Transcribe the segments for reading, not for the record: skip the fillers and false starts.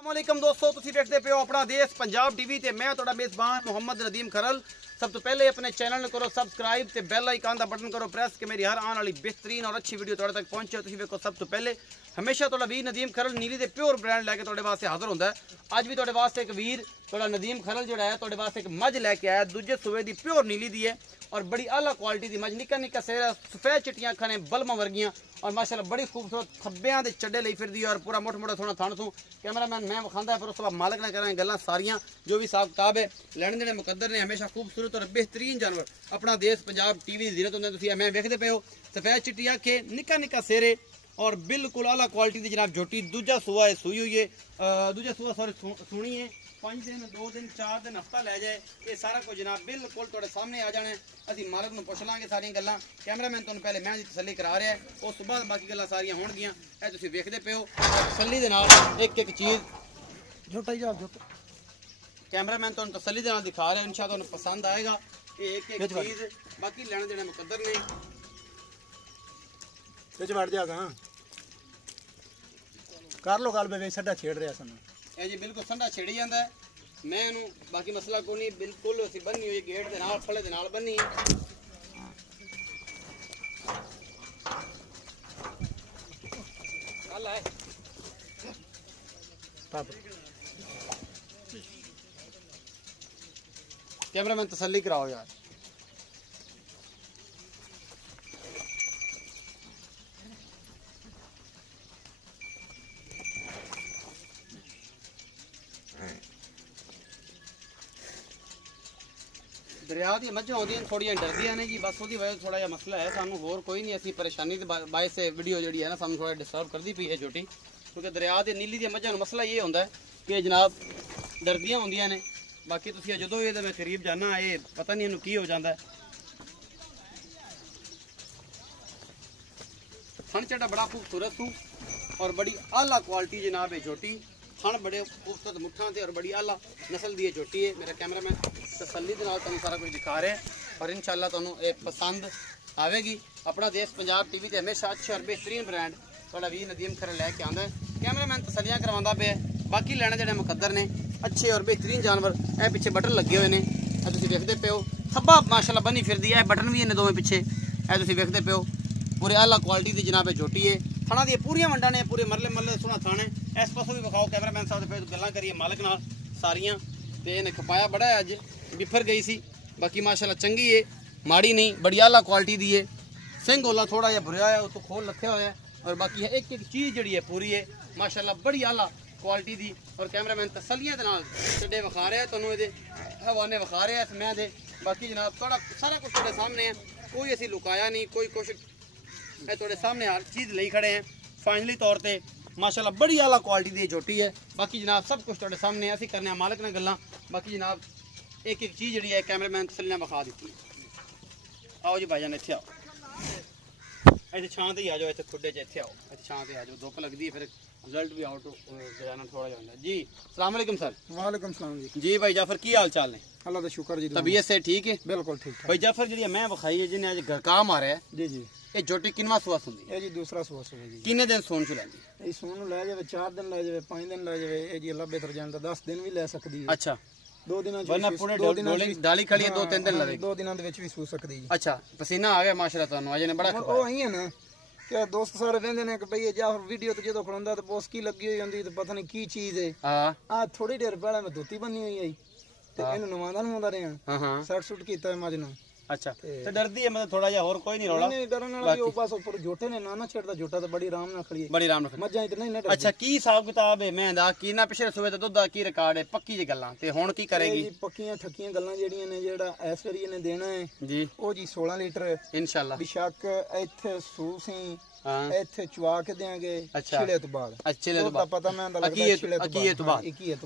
अस्सलामुअलैकुम दोस्तों, तुसीं देखते पे हो अपना देश पंजाब टीवी ते मैं तुहाडा मेज़बान मोहम्मद नदीम खरल। सब तो पहले अपने चैनल करो सब्सक्राइब ते बेल आइकन का बटन करो प्रेस कि मेरी हर आने वाली बेहतरीन और अच्छी वीडियो तुहाडे तक पहुंचे। तुसीं देखो सब तो पहले हमेशा तुहाडा वीर नदीम खरल नीली दे प्योर ब्रांड लैके तुहाडे वास्ते हाज़र होंदा है। अज भी तुहाडे वास्ते एक वीर तुहाडा नदीम खरल जिहड़ा है तुहाडे वास्ते एक मझ लैके आया, दूजे सूबे दी प्योर नीली दी है और बड़ी आला क्वालिटी दी मझ। निक्का निक्का सेरा, सफेद चिट्टियां अखां ने बलमा वर्गियां और माशाल्लाह बड़ी खूबसूरत खब्बियां दे चड्डे लई फिरदी है और पूरा मोटा मोटा थोड़ा थान तू कैमरामैन मैं विखांदा है। फिर उस तो बाद मालक ने करांगे गल्लां सारियां जो भी हिसाब किताब है। लैने देने मुकद्दर ने हमेशा खूबसूरत और बेहतरीन जानवर अपना देश पंजाब टीवी दी जीरत होंदे। तुसीं मैं वेखदे पे हो सफेद चिट्टी अखे, निक्का निक्का सेरे और बिल्कुल आला क्वालिटी दी जनाब झोटी। दूजा सूआ है, सुई हुई है, दूजा सूआ सॉरी सुनी है। 5 दिन 2 दिन 4 दिन हफ्ता लै जाए ये सारा कुछ जनाब बिल्कुल तुहाडे सामने आ जाना है। असीं मालक नूं पुछ लांगे सारियां गल्लां। कैमरामैन तुहानूं पहले मैं दी तसल्ली करा रहा है, उस तो बाद बाकी गल्लां सारियां होणगियां। ਇਹ ਤੁਸੀਂ ਵੇਖਦੇ पे हो तसल्ली दे नाल एक एक चीज़ झोटा ही झोटा कैमरामैन तुहानूं तसल्ली दे नाल दिखा रहा है। इंशाअल्लाह तुहानूं पसंद आएगा ये एक एक चीज़। बाकी लैणे देणे मुकद्दर ने ਵਿੱਚ ਵੜ ਜਾਗਾ ਕਰ ਲੋ ਗੱਲ ਬੇ ਸੱਡਾ ਛੇੜ ਰਿਹਾ ਸਾਨੂੰ ਇਹ ਜੀ ਬਿਲਕੁਲ ਸੰਡਾ ਛੇੜੀ ਜਾਂਦਾ ਹੈ। मैं ਇਹਨੂੰ ਬਾਕੀ ਮਸਲਾ ਕੋਈ ਨਹੀਂ, ਬਿਲਕੁਲ ਅਸੀਂ ਬੰਨੀ ਹੋਈ ਗੇਟ ਦੇ ਨਾਲ ਫਲੇ ਦੇ ਨਾਲ ਬੰਨੀ ਹੈ। ਕੱਲ ਆਏ कैमरामैन तसल्ली कराओ यार। दरिया दी मझां आउंदियां थोड़ियां डरदियां ने जी, बस उसकी वजह थोड़ा जिहा मसला है। सानू होर कोई नहीं, असी परेशानी के बायस वीडियो जी है ना सानू थोड़ा डिस्टर्ब करती पई है छोटी, क्योंकि दरिया के नीली दी मझां मसला ये होंदा है कि जनाब डरदियां होंदियां ने। बाकी तुसीं जदों ये मैं करीब जाना ये पता नहीं इहनूं की हो जाता है। थन चढ़ा बड़ा खूबसूरत तू और बड़ी आला क्वालिटी जनाब है झोटी। थन बड़े खूबसूरत मुठा से और बड़ी आला नस्ल की झोटी है। मेरा कैमरामैन तसल्ली के नाल तुहानूं सारा कुछ दिखा रहे हैं और इंशाअल्लाह तुहानूं ये पसंद आवेगी। अपना देश पंजाब टीवी ते हमेशा अच्छे और बेहतरीन ब्रांड तुहाडा वीर नदीम खरल लैके आंदा है। कैमरामैन तसल्लियां करवांदा पे बाकी लैणे देणे मुकद्दर ने अच्छे और बेहतरीन जानवर। ए पिछे बटन लगे हुए ने, तुसीं देखदे पे हो खब्बा माशाल्लाह बनी फिरदी है। बटन भी इन्हें दोवें पिछे ए तुसीं देखदे पे हो पूरे आला क्वालिटी दी जनाब झोटी है। थाना दी पूरियां वंडा ने, पूरे मरले मरले सोहना थान है। इस पासों भी विखाओ कैमरामैन साहब फिर गल्लां करिए मालक नाल सारियां। ते इन्हें खपाया बड़ा है, अज बिफर गई सी, बाकी माशाल्लाह चंगी है, माड़ी नहीं, बड़ी आला क्वालिटी दी है। सिंह होला थोड़ा जिहा भुरिया है, उतो खोल लथया होया है और बाकी है एक एक चीज़ जी है पूरी है माशाल्लाह बड़ी आला क्वालिटी दी। और कैमरामैन तसल्लियां दे नाल चड्डे विखा रहा है, तुहानूं इहदे हवाने विखा रहे हैं मैं दे। बाकी जनाब थोड़ा सारा कुछ तुहाडे सामने है, कोई असीं लुकाया नहीं, कोई कुछ है तुहाडे सामने हर चीज़ लई खड़े हैं फाइनली तौर पर। माशाल्लाह बड़ी आला क्वालिटी दी झोटी है। बाकी जनाब सब कुछ तुहाडे सामने असीं करने मालक ने गल्लां। बाकी जनाब एक एक चीज़ जी है कैमरामैन तसल्लियां विखा दी। आओ जी भाईजान इत्थे आओ, इत्थे छां ते ही आ जाओ, इत्थे खुड्डे च इत्थे आओ, इत्थे छां ते आ जाओ। धुप्प लगदी है फिर रिजल्ट भी आउट जाना थोड़ा जा होंदा जी। अस्सलाम वालेकुम सर। वालेकुम सलाम जी। जी भाई जाफर की हाल चाल ने? अल्लाह का शुक्र जी, तबीयत से ठीक है? बिल्कुल ठीक ठाक। भाई जाफर जी मैं विखाई है जिन्हें अज घर काम आ रहा है जी जी ये झोटी किनवा सुआ सुंदी ये जी दूसरा सुबह सुबह जी। किन्ने दिन सोन चु लैंदी? ये सोन ले जावे 4 दिन ले जावे 5 दिन ले जावे, ये जी अल्लाह बेहतर जानदा 10 दिन भी ले सकदी है। अच्छा 2 दिनां वरना पूरे डाली खड़ी है 2-3 दिन लगेगी। 2 दिनां दे विच भी सू सकदी है। अच्छा पसीना आ गया माशाल्लाह तुहानूं अज ने बड़ा ओ खपाया। ही है ना क्या दोस्त सारे वेंदे ने कि भई जा वीडियो ते जदों खड़ोंदा ते पोस्ट की लगी हुई होंदी ते पता नहीं की चीज़ है। हां आ थोड़ी देर पहले मैं धोती बनी हुई आई ते इहनूं नवांदा रहा। हां हां सट सुट कीता है मज नूं। अच्छा ते डरदी है मतलब थोड़ा जिहा होर कोई नहीं रौला? नहीं डरन वाला भी ओ पास ऊपर झोटे ने ना छेड़दा, झोटा तो बड़ी आराम नाल खड़ी है, बड़ी आराम रख। मज्जां इतना ही ना। अच्छा की हिसाब किताब है मैं दा की ना पिछले सूबे ते दुध दा की रिकॉर्ड है पक्की जी गल्लां ते हुण की करेगी? पक्कियां ठक्कियां गल्लां जेड़ियां ने जेड़ा इस वारी ने देना है जी ओ जी 16 लीटर इंशाल्लाह बेशक इत्थे सूसी हां इत्थे चुआ के देंगे अच्छा छिले तो बाद। अच्छे ले तो बाद पता मैं लगदा छिले तो बाद।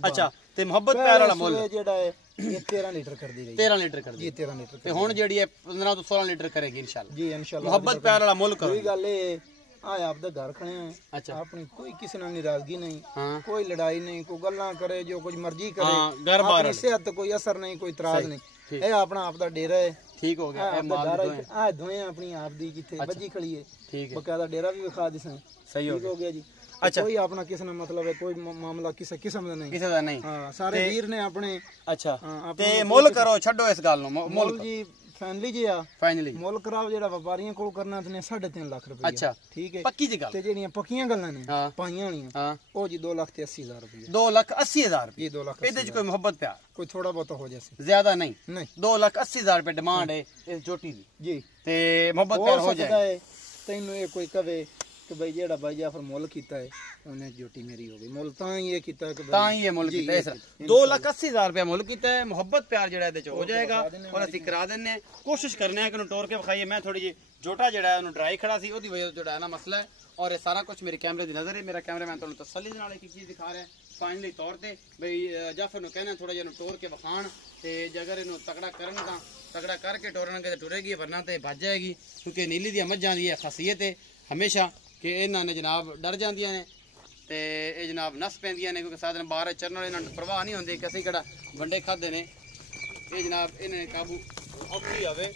अच्छा ते मोहब्बत प्यार वाला मुੱਲ जेड़ा है ये 13 लीटर कर दी गई। 13 लीटर कर दी जी 13 लीटर ते हुण जेड़ी है 15 तो 16 लीटर करेगी इंशाल्लाह जी इंशाल्लाह। मोहब्बत प्यार वाला मुੱਲ करो। कोई गल है आए आप दे घर खड़े हैं। अच्छा अपनी कोई किसी नाल नाराजगी नहीं, हाँ कोई लड़ाई नहीं, कोई गल्लां करे जो कुछ मर्जी करे, हाँ घर बार सेहत कोई असर नहीं, कोई इतराज नहीं। ये अपना आप दा डेरा है ठीक हो गया। आ धोए अपनी आप दी जिथे बजी खड़ी है ठीक है बकायदा डेरा भी विखा दिसां सही हो गया जी। अच्छा कोई अपना किसी ने मतलब है कोई मामला किसी किस्म का नहीं किसी का नहीं हाँ सारे वीर ने अपने अच्छा हाँ, ते मुल करो छड्डो इस गल नु मुल जी फाइनली जी आ फाइनली मुल कराव जेड़ा व्यापारियों को करना ते 3.5 लाख रुपए अच्छा ठीक है पक्की जी गल ते जेड़ियां पक्कियां गल्लां ने हाँ पाइयां वालियां हाँ ओ जी 2,80,000 रुपए 2,80,000 जी 2,80,000 ਇਹਦੇ ਚ ਕੋਈ ਮੁਹੱਬਤ ਪਿਆਰ कोई थोड़ा बहुत हो जाए ज्यादा नहीं नहीं 2,80,000 रुपए डिमांड है इस जोटी दी जी ते मुहब्बत प्यार हो जाए है तैनू ये कोई कवे कि भाई जेड़ा भाई जाफर मुल कीता है उन्हें जोटी मेरी हो गई मुल तां ये कीता है कि ਤਾਂ ਹੀ ਇਹ ਮੁੱਲ ਕੀਤਾ ਇਸ 2,80,000 ਰੁਪਏ ਮੁੱਲ ਕੀਤਾ ਹੈ ਮੁਹੱਬਤ ਪਿਆਰ ਜਿਹੜਾ ਇਹਦੇ ਚ ਹੋ ਜਾਏਗਾ ਔਰ ਅਸੀਂ ਕਰਾ ਦਿੰਨੇ ਆ ਕੋਸ਼ਿਸ਼ ਕਰਨੇ ਆ ਕਿ ਉਹਨੂੰ ਟੋਰ ਕੇ ਵਿਖਾਈਏ ਮੈਂ ਥੋੜੀ ਜਿਹੀ ਜੋਟਾ ਜਿਹੜਾ ਉਹਨੂੰ ਡਰਾਈ ਖੜਾ ਸੀ ਉਹਦੀ ਵਜ੍ਹਾ ਤੋਂ ਜਿਹੜਾ ਨਾ ਮਸਲਾ ਹੈ ਔਰ ਇਹ ਸਾਰਾ ਕੁਝ ਮੇਰੇ ਕੈਮਰੇ ਦੀ ਨਜ਼ਰ ਹੈ ਮੇਰਾ ਕੈਮਰਾਮੈਨ ਤੁਹਾਨੂੰ ਤਸੱਲੀ ਦੇ ਨਾਲ ਇੱਕ ਚੀਜ਼ ਦਿਖਾ ਰਿਹਾ ਫਾਈਨਲੀ ਤੌਰ ਤੇ ਬਈ ਜਾਫਰ ਨੂੰ ਕਹਿਣਾ ਥੋੜਾ ਜਿਹਾ ਇਹਨੂੰ ਟੋਰ ਕੇ ਵਿਖਾਣ ਤੇ ਜੇ ਅਗਰ ਇਹਨੂੰ ਤਕੜਾ ਕਰਨ ਤਾਂ ਤਕੜਾ ਕਰਕੇ ਟੋਰਨਗੇ ਤੇ ਟੁਰੇਗੀ ਵਰਨਾ ਤੇ ਭੱਜ ਜਾਏਗੀ ਕਿਉਂਕਿ ਨੀਲੀ ਦੀਆਂ ਮੱਝਾਂ ਦੀ ਇਹ ਖਾਸੀਅਤ ਹੈ ਹਮੇਸ਼ਾ ਕਿ ਇਹਨਾਂ ਨੇ ਜਨਾਬ ਡਰ ਜਾਂਦੀਆਂ ਨੇ ਤੇ ਇਹ ਜਨਾਬ ਨਸ ਪੈਂਦੀਆਂ ਨੇ ਕਿਉਂਕਿ ਸਾਧਨ ਬਾਹਰ ਚਰਨ ਵਾਲੇ ਇਹਨਾਂ ਨੂੰ ਪਰਵਾਹ ਨਹੀਂ ਹੁੰਦੀ ਕਿ ਅਸੀਂ ਕਿਹੜਾ ਵੰਡੇ ਖਾਦੇ ਨੇ ਇਹ ਜਨਾਬ ਇਹਨਾਂ ਨੇ ਕਾਬੂ ਔਖੀ ਆਵੇ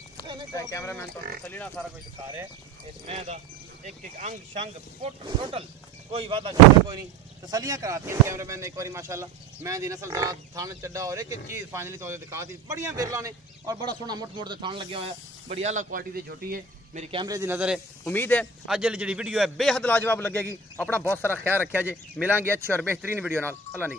ਕੈਮਰਾਮੈਨ ਤੁਹਾਨੂੰ ਤਸੱਲੀ ਨਾਲ ਸਾਰਾ ਕੁਝ ਦਿਖਾ ਰਿਹਾ ਇਸ ਮੈਂ ਦਾ ਇੱਕ ਇੱਕ ਅੰਗ ਸ਼ੰਗ ਟੋਟਲ ਕੋਈ ਵਾਦਾ ਛੋਟਾ ਕੋਈ ਨਹੀਂ तसलियां कराती हैं कैमरामैन ने एक बार माशाल्लाह मैं दी नस्ल दात थान चड्डा और एक एक चीज़ फाइनली तो दिखा दी बढ़िया बिरला ने और बड़ा सोहना मुठ मुठ थान लगे हुआ बड़ी आला क्वालिटी की झोटी है मेरी कैमरे की नज़र है उम्मीद है अज वाली जी वीडियो है बेहद लाजवाब लगेगी अपना बहुत सारा ख्याल रखा जे मिलेंगे अच्छी और बेहतरीन वीडियो नाल अल्लाह